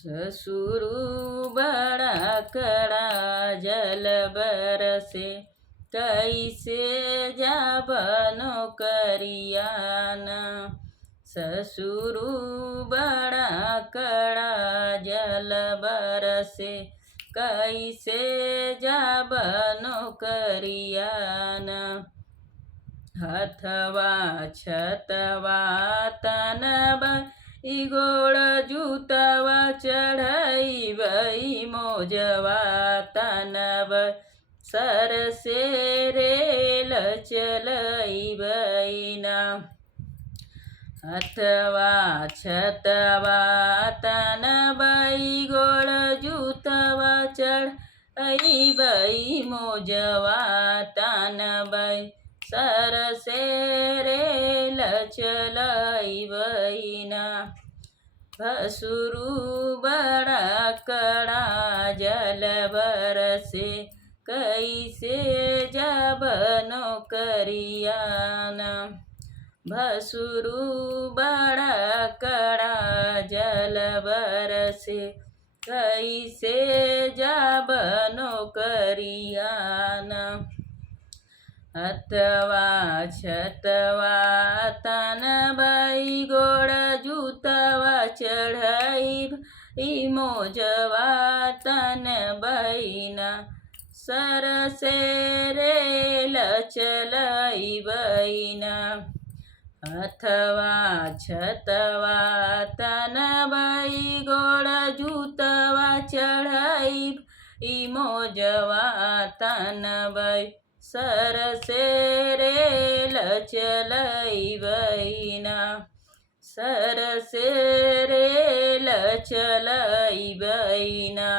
ससुरु बड़ा कड़ा जल बरसे, कैसे जाबनो करियाना। ससुरु बड़ा कड़ा जल बरसे, कैसे जाबनो करियाना। हथवा छतवा तनबा गोड़ जूतवा चढ़ाई मोजवा तनब, सर से रेल चलैबैना। हथवा छतवा तनबा गोड़ जूतवा चढ़ाई मोजवा तनबै, सर से रेल चलैबैना। भसुरु बड़ा कड़ा जल बरसे, कैसे जाबनो करियाना। भसुरु बड़ा कड़ा जल बरसे, कैसे जाबनो करियाना। हथवा छतवा तनबा गोड़ जूतवा चढ़ाई मोजवा तनबैना, सर से रेल चलैबैना। हथवा छतवा तनबा गोड़ जूतवा चढ़ाई मोजवा तनबै, सर से रेल चलैबैना। सर से रेल चलैबैना।